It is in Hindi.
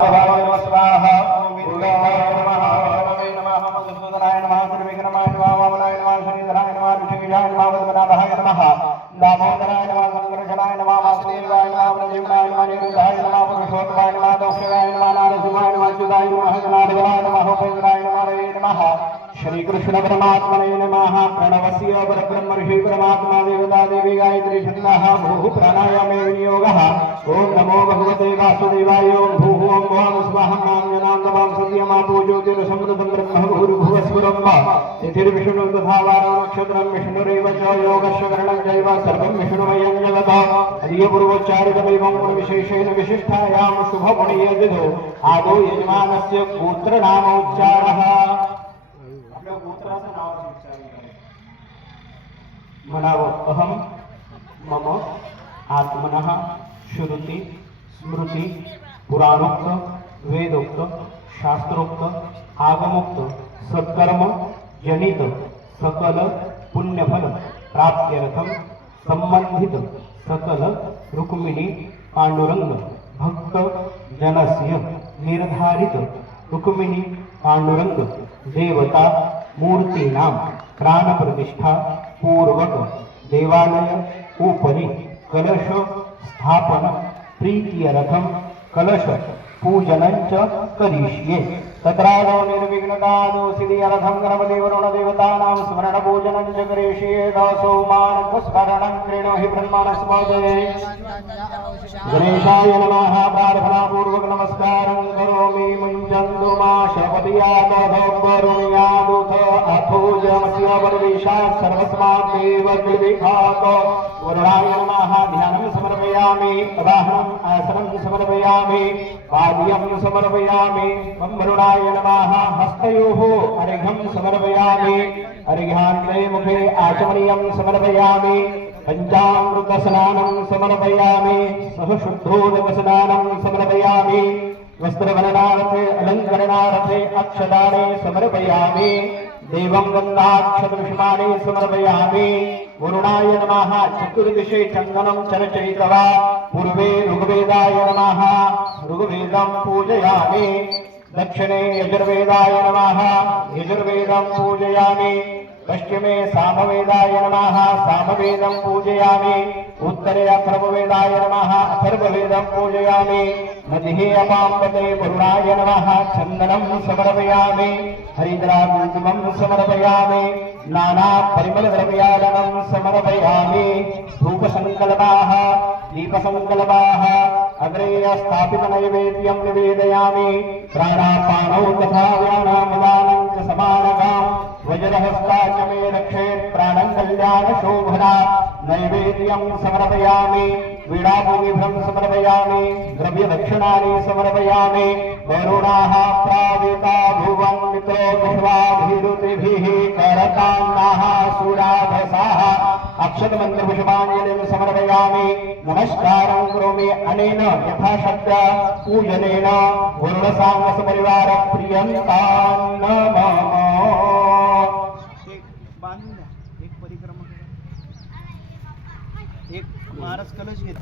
स्वाहा ओम विद्याय नमः नमः नमः मधुसूदनाय नमः त्रिविक्रमाय नमः वामनाय नमः श्रीधराय नमः ऋषिकेशाय नमः पद्मनाभाय नमः दामोदराय नमः संकर्षणाय नमः वासुदेवाय नमः प्रद्युम्नाय नमः निरुद्धाय नमः पुरुषोत्तमाय नमः दक्षिणाय नमः नारसिंहाय नमः अच्युताय नमः गणाधिपाय नमः उपेन्द्राय नमः रवे नमः श्री कृष्ण परमात्मने नमः प्रणवस्य परब्रह्म ऋषि परमात्मा देवता देवी गायत्री छन्दः भूः प्राणायामे विनियोगः ओम नमो भगवते वासुदेवाय ओम भूः ओम भुवः स्वाहा नाम जनान्दवां सत्यमापो ज्योतिरसमृतं ब्रह्म भूर्भुवस्फुरं तिथिर्विष्णु तथा वारो नक्षत्रं विष्णुरेव च योगस्य करणं चैव सर्वं विष्णुमयं जगत् हरिपूर्वोच्चारितमेवं गुणविशेषेण विशिष्टायां शुभगुणयदिधो आदौ यजमानस्य गोत्रनामोच्चारः गोत्राचं नाव म्हणावं अहम मम आत्मनः श्रुति स्मृति पुराणोक्त वेदोक्त शास्त्रोक्त आगमोक्त सत्कर्म जनित सकल पुण्यफल प्राप्त्यर्थम संबंधित सकल रुक्मिणी पांडुरंग भक्त जनस्य निर्धारित रुक्मिणी पांडुरंग देवता मूर्तीनां प्राण प्रतिष्ठा पूर्वक देवालय उपरि कलश स्थापन प्रीत्यर्थम कलश पूजनंच करिष्ये तत्रादौ निर्विघ्नतादौ सिद्ध्यर्थं गणपति वरुण देवतानां स्मरण पूजनं च करिष्ये दासो मानकस्मरणं क्रीणोहि ब्रह्मणस्मोदये गणेशाय नमः प्रार्थना पूर्वक नमस्कारं करोमि मुञ्चन्तु मा शपथियात वरुणयादुथ अथो जमस्य परमेशात् सर्वस्मात् देव कृविखात वरुणाय नमः ध्यानं समर्पयामि अदाहनं आसनं समर्पयामि पाद्यं समर्पयामि वरुणाय नमः हस्तयोः अर्घ्यं समर्पयामि अर्घ्यान्ते मुखे आचमनीयं समर्पयामि पंचामृतस्नानं समर्पयामि सह शुद्धोदकस्नानं समर्पयामि वस्त्रवरणार्थे अलङ्करणार्थे अक्षदाने समर्पयामि देवं गन्धाक्षतविष्माणे समर्पयामि वरुणाय नमः चतुर्दिशे चन्दनं चर्चयित्वा पूर्वे ऋग्वेदाय नमः ऋग्वेदं पूजयामि दक्षिणे यजुर्वेदाय नमः यजुर्वेदं पूजयामि पश्चिमे सामवेदाय नमः सामवेदं पूजयामि उत्तरे अथर्ववेदाय नमः अथर्ववेदं पूजयामि मध्ये अपाम्बते वरुणाय नमः चन्दनं समर्पयामि हरिद्राकुङ्कुमं समर्पयामि नाना परिमलद्रव्यालनं समर्पयामि धूपसङ्कल्पाः दीपसङ्कल्पाः अग्रे स्थापितनैवेद्यं निवेदयामि प्राणापानौ तथा व्यानामदानं च समानकां वज्रहस्ता च मे रक्षेत् प्राणं कल्याणशोभना नैवेद्यं समर्पयामि वीणाभूमिभ्रं समर्पयामि द्रव्यदक्षिणानि समर्पयामि वरुणाः प्राविता भुवन्मितो विश्वाभिरुतिभिः करतान्नाः सुराधसाः अक्षतमन्त्रपुष्पाञ्जलिं समर्पयामि नमस्कारं करोमि अनेन यथाशक्त्या पूजनेन वरुणसाङ्गसपरिवारप्रियन्तां नमः एक परिक्रमा एक महाराज कलश घेत